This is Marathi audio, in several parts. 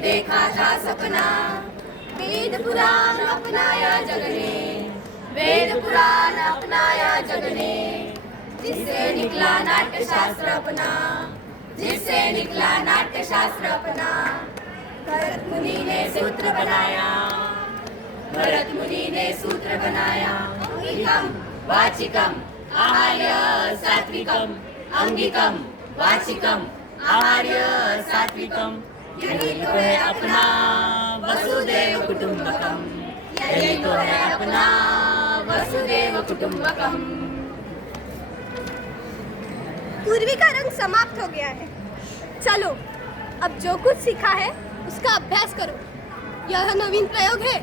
देखा था सपना, वेद पुराण अपनाया जग ने, वेद पुराण अपनाया जग ने, जिससे निकला नाट्य शास्त्र अपना, जिससे निकला नाट्य शास्त्र अपना। भरत मुनि ने सूत्र बनाया, भरत मुनि ने सूत्र बनाया, अंगिकम वाचिकम आहार्य सात्विकम, अंगिकम वाचिकम आहार्य सात्विकम। यही तो है अपना वसुदेव कुटुंबकम, यही तो है अपना वसुदेव कुटुंबकम। पूर्वी का रंग समाप्त हो गया है, चलो अब जो कुछ सीखा है उसका अभ्यास करो। यह नवीन प्रयोग है,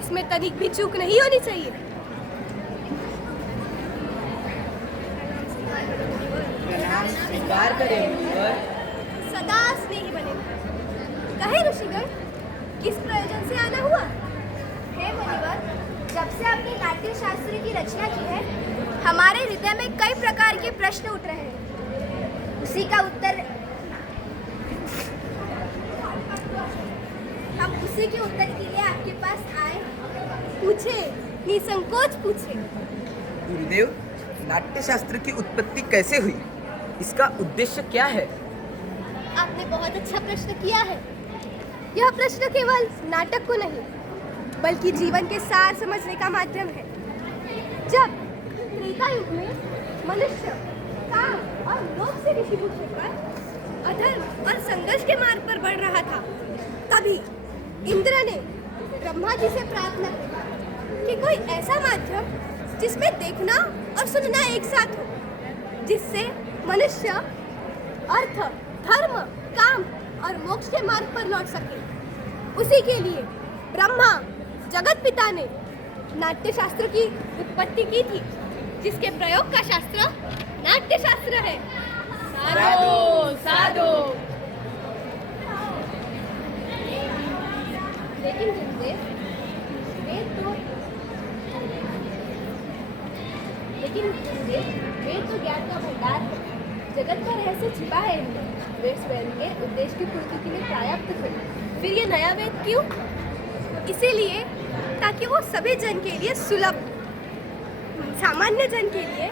इसमें तनिक भी चूक नहीं होनी चाहिए। स्वीकार करें सदा स्नेही बने। कहे ऋषिगण, किस प्रयोजन से आना हुआ? हे मुनिवर, जब से आपने नाट्य शास्त्र की रचना की है, हमारे हृदय में कई प्रकार के प्रश्न उठ रहे हैं। उसी का उत्तर हम उसी के उत्तर के लिए आपके पास आए। पूछे, निसंकोच पूछे। गुरुदेव, नाट्यशास्त्र की उत्पत्ति कैसे हुई? इसका उद्देश्य क्या है? आपने बहुत अच्छा प्रश्न किया है। यह प्रश्न केवल नाटक को नहीं, बल्कि जीवन के सार समझने का माध्यम है। जब त्रेता युग में मनुष्य काम और लोभ से विषीभूत होकर अधर्म और संघर्ष के मार्ग पर बढ़ रहा था, तभी इंद्र ने ब्रह्मा जी से प्रार्थना की कि कोई ऐसा माध्यम जिसमें देखना और सुनना एक साथ हो, जिससे मनुष्य अर्थ, धर्म, काम और मोक्ष के मार्ग पर लौट सके। उसी के लिए ब्रह्मा जगत पिता ने नाट्य शास्त्र की उत्पत्ति की थी। जिसके प्रयोग का शास्त्र नाट्य शास्त्र है। साधो साधो। लेकिन जिनसे वेद तो ज्ञान का भंडार है। जगत का रहस्य छिपा है इनमें। वे स्वयं के उद्देश्य की पूर्ति के लिए पर्याप्त थे। फिर ये नया वेद क्यों? इसीलिए ताकि वो सभी जन के लिए सुलभ, सामान्य जन के लिए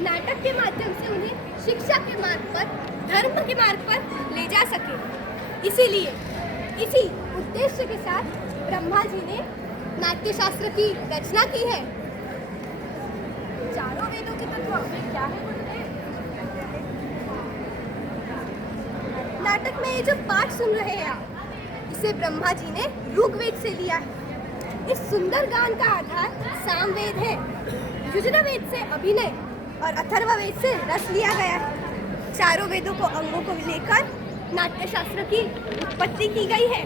नाटक के माध्यम से उन्हें शिक्षा के मार्ग पर, धर्म के मार्ग पर ले जा सके। इसीलिए इसी उद्देश्य के साथ ब्रह्मा जी ने नाट्य शास्त्र की रचना की है। चारों वेदों के तत्व में क्या है गुरुदेव? नाटक में ये जो पाठ सुन रहे हैं आप, इसे ब्रह्मा जी ने ऋग्वेद से लिया है। इस सुंदर गान का आधार सामवेद है। यजुर्वेद से अभिनय और अथर्ववेद से रस लिया गया है। चारों वेदों को अंगों को लेकर नाट्य शास्त्र की उत्पत्ति की गई है।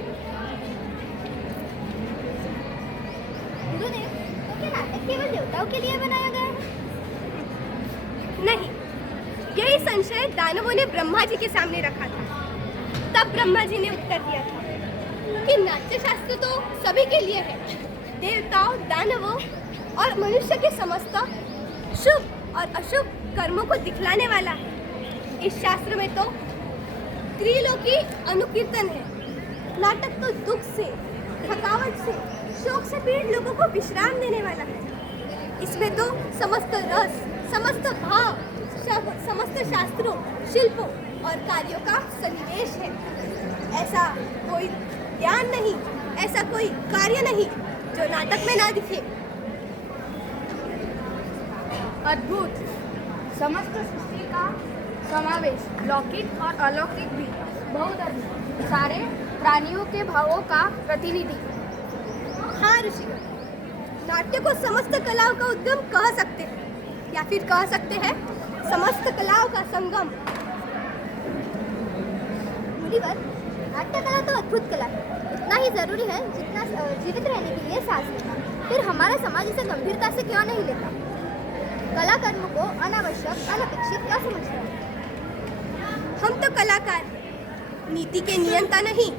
गुरुदेव, तो क्या नाटक केवल देवताओं के लिए बनाया गया है? नहीं, यही संशय दानवों ने ब्रह्मा जी के सामने रखा था। तब ब्रह्मा जी ने उत्तर दिया था कि नाट्य शास्त्र तो सभी के लिए है। देवताओं, दानवों और मनुष्य के समस्त शुभ और अशुभ कर्मों को दिखलाने वाला है। इस शास्त्र में तो त्रिलोकी अनुकीर्तन है। नाटक तो दुख से, थकावट से, शोक से पीड़ित लोगों को विश्राम देने वाला है। इसमें तो समस्त रस, समस्त भाव, समस्त शास्त्रों, शिल्पों और कार्यों का सन्निवेश है। ऐसा कोई ज्ञान नहीं, ऐसा कोई कार्य नहीं जो नाटक में ना दिखे। अद्भुत। समस्त सृष्टि का समावेश, लौकिक और अलौकिक भी, बहुत अद्भुत। सारे प्राणियों के भावों का प्रतिनिधि। हाँ ऋषिगण, नाट्य को समस्त कलाओं का उद्गम कह सकते हैं, या फिर कह सकते हैं समस्त कलाओं का संगम। मुनिवर, नाट्य कला तो अद्भुत कला है। इतना ही जरूरी है जितना जीवित रहने के लिए सांस लेना। फिर हमारा समाज इसे गंभीरता से क्यों नहीं लेता? कला कर्म को अनावश्यक, अनपेक्षित क्यों समझता है? हम तो कलाकार, नीति के नियंता नहीं।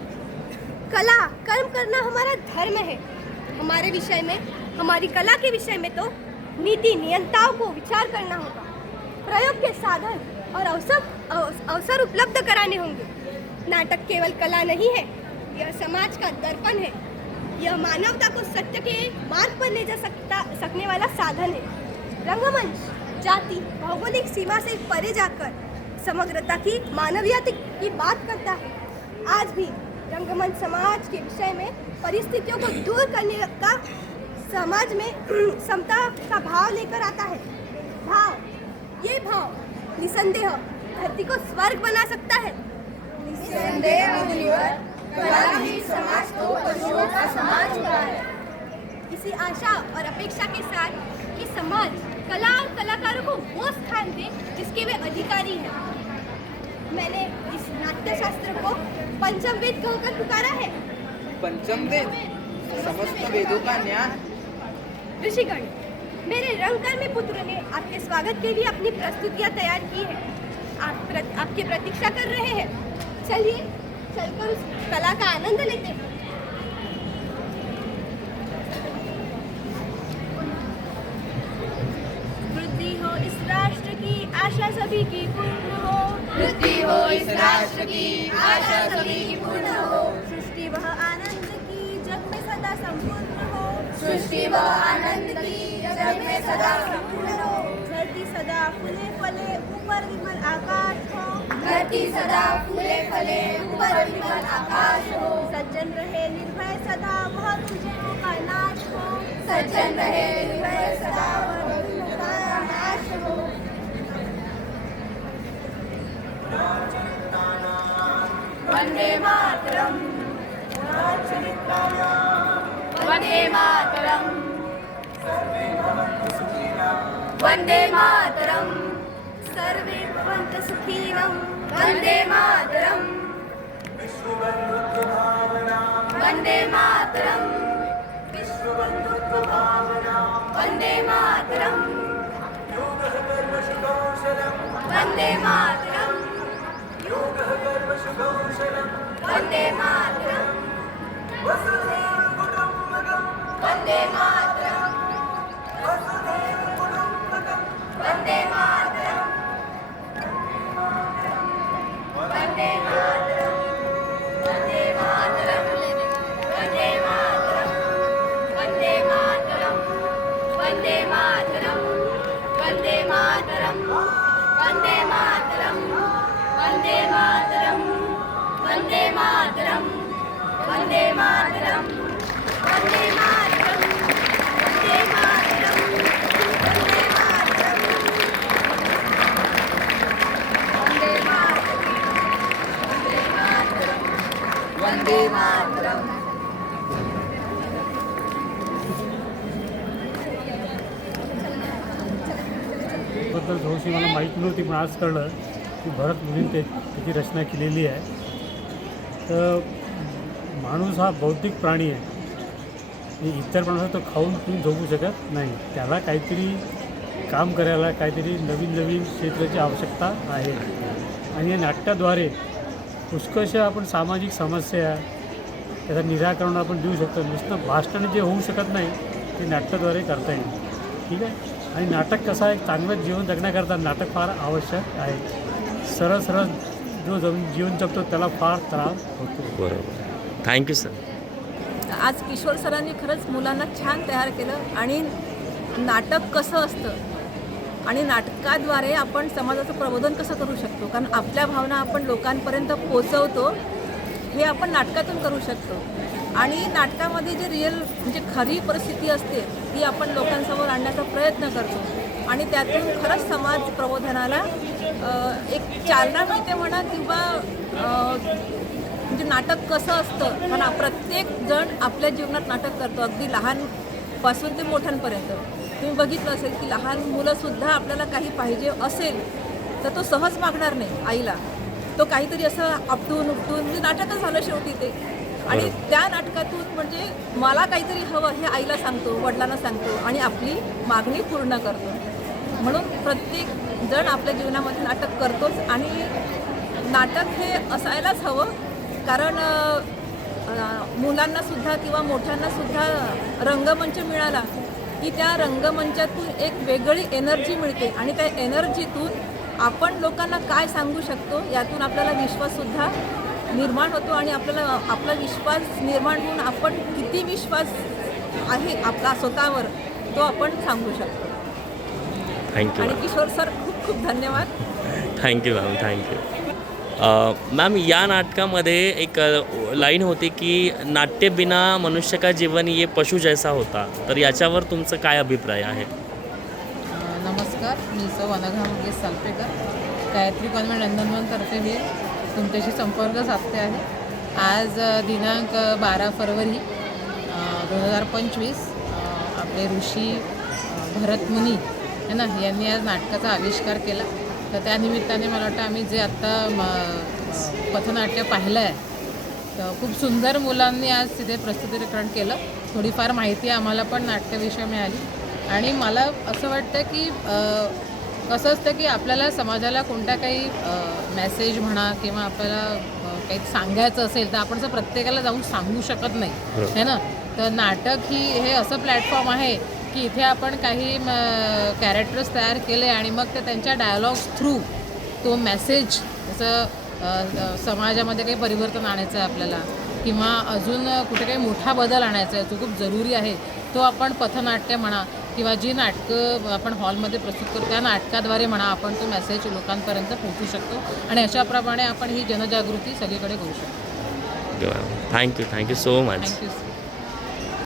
कला कर्म करना हमारा धर्म है। हमारे विषय में, हमारी कला के विषय में तो नीति नियंताओं को विचार करना होगा। प्रयोग के साधन और अवसर उपलब्ध कराने होंगे। नाटक केवल कला नहीं है, यह समाज का दर्पण है। यह मानवता को सत्य के मार्ग पर ले जा सकने वाला साधन है। रंगमंच जाति, भौगोलिक सीमा से परे जाकर समग्रता की, मानवीयता की बात करता है। आज भी रंगमंच समाज के विषय में परिस्थितियों को दूर करने का, समाज में समता का भाव लेकर आता है। ये भाव निसंदेह धरती को स्वर्ग बना सकता है। निसंदेह मुनिवर, कला ही समाज को पशुओं का समाज बना है। इसी आशा और अपेक्षा के साथ कि समाज कला और कलाकारों को वो स्थान दे जिसके वे अधिकारी हैं, मैंने इस नाट्य शास्त्र को पंचम वेद कहकर पुकारा है। पंचम वेद, समस्त वेदों का ज्ञान। ऋषिगण, मेरे रंगकर्मी पुत्र ने आपके स्वागत के लिए अपनी प्रस्तुतियां तैयार की है। आपकी प्रतीक्षा कर रहे हैं। चलिए चलकर उस कला का आनंद लेते हैं। वृद्धि हो इस राष्ट्र की आशा सभी की पूर्ण हो। वृद्धि हो इस राष्ट्र की आशा सभी की पूर्ण हो। सृष्टि वह आनंद की जग में सदा संपूर्ण हो। सृष्टि व आनंद की जग में सदा संपूर्ण हो। धरती सदा फूले फले ऊपर विमल आकाश हो। धरती सदा फूले फले ऊपर विमल आकाश हो। सज्जन रहे निर्भय सदा वह दुर्जनों का नाश हो। सज्जन रहे निर्भय सदा वह दुर्जनों का नाश हो। वंदे मातरम, वंदे मातरम, वंदे मातरम, सर्वे भवन्तु सुखिनः। वंदे मातरम, वंदे मातरम, वंदे मातरम, वंदे मातरम, वंदे मातरम, वंदे मातरम, वंदे मातरम, वंदे मातरम, वंदे मातरम, वंदे मातरम, वंदे मातरम, वंदे मातरम, वंदे मातरम, वंदे मातरम, वंदे मातरम, वंदे मातरम, वंदे मातरम, वंदे मातरम, वंदे मातरम, वंदे मातरम, बद्दल थोडीशी मला माहीत नव्हती, पण आज कळलं की भरत मुनीने त्याची रचना केलेली आहे. तर माणूस हा बौद्धिक प्राणी आहे. इतर प्राण्याला तो खाऊन पिऊन झोपू शकत नाही. त्याला काहीतरी काम करायला, काहीतरी नवीन नवीन क्षेत्राची आवश्यकता आहे. आणि या नाट्याद्वारे पुष्कळशा आपण सामाजिक समस्या त्याचं निराकरण आपण देऊ शकतो. नुसतं भाषणाने जे होऊ शकत नाही ते नाट्याद्वारे करता येईल. ठीक आहे. आणि नाटक कसं आहे, चांगलं जीवन जगण्याकरता नाटक फार आवश्यक आहे. सरळ सरळ जो जीवन जगतो त्याला फार त्रास होतो. बरोबर. Thank you sir. आज किशोर सरांनी खरंच मुलांना छान तयार केलं. आणि नाटक कसं असतं आणि नाटकाद्वारे आपण समाजाचं प्रबोधन कसं करू शकतो, कारण आपल्या भावना आपण लोकांपर्यंत पोचवतो हे आपण नाटकातून करू शकतो. आणि नाटकामध्ये जे रिअल म्हणजे खरी परिस्थिती असते ती आपण लोकांसमोर आणण्याचा प्रयत्न करतो. आणि त्यातून खरंच समाज प्रबोधनाला एक चालना मिळते म्हणा, किंवा म्हणजे नाटक कसं असतं, कारण प्रत्येक जण आपल्या जीवनात नाटक करतो, अगदी लहानपासून ते मोठ्यांपर्यंत. तुम्ही बघितलं असेल की लहान मुलंसुद्धा आपल्याला काही पाहिजे असेल तर तो सहज मागणार नाही आईला. तो काहीतरी असं आपटून उपटून, म्हणजे नाटकच झालं शेवटी ते. आणि त्या नाटकातून म्हणजे मला काहीतरी हवं हे आईला सांगतो, वडिलांना सांगतो आणि आपली मागणी पूर्ण करतो. म्हणून प्रत्येक जण आपल्या जीवनामध्ये नाटक करतोच. आणि नाटक हे असायलाच हवं, कारण मुलांनासुद्धा किंवा मोठ्यांनासुद्धा रंगमंच मिळाला की त्या रंगमंचातून एक वेगळी एनर्जी मिळते. आणि त्या एनर्जीतून आपण लोकांना काय सांगू शकतो यातून आपल्याला विश्वाससुद्धा निर्माण होतो. आणि आपल्याला आपला विश्वास निर्माण होऊन आपण किती विश्वास आहे आपला स्वतःवर तो आपण सांगू शकतो. थँक्यू आणि किशोर सर खूप खूप धन्यवाद. Thank you ma'am. Thank you ma'am. या नाटकामध्ये एक लाईन होती की नाट्य बिना मनुष्य का जीवन ये पशु जैसा होता. तर याच्यावर तुमचं काय अभिप्राय आहे? नमस्कार, मी सौ अनघा मंगेश सालपेकर, गायत्री कॉन्व्हेंट नंदनवनतर्फे मी तुमच्याशी संपर्क साधते आहे. आज दिनांक 12 फरवरी 2025 आपले ऋषी भरत मुनी है ना, यांनी आज नाटकाचा आविष्कार केला. तर त्यानिमित्ताने मला वाटतं आम्ही जे आत्ता पथनाट्य पाहिलं आहे तर खूप सुंदर मुलांनी आज तिथे प्रस्तुतीकरण केलं. थोडीफार माहिती आम्हाला पण नाट्याविषयी मिळाली. आणि मला असं वाटतं की कसं असतं की आपल्याला समाजाला कोणता काही मेसेज म्हणा किंवा आपल्याला काही सांगायचं असेल तर आपण असं प्रत्येकाला जाऊन सांगू शकत नाही है ना. तर नाटक हे असं प्लॅटफॉर्म आहे की इथे आपण काही कॅरेक्टर्स तयार केले आणि मग ते त्यांच्या डायलॉग्स थ्रू तो मेसेज, जसं समाजामध्ये काही परिवर्तन आणायचं आहे आपल्याला किंवा अजून कुठे काही मोठा बदल आणायचा आहे जो खूप जरुरी आहे, तो आपण पथनाट्य म्हणा किंवा जी नाटकं आपण हॉलमध्ये प्रस्तुत करतो त्या नाटकाद्वारे म्हणा आपण तो मेसेज लोकांपर्यंत पोहोचू शकतो. आणि अशाप्रमाणे आपण ही जनजागृती सगळीकडे करू शकतो. Thank you. Thank you so much. Thank you.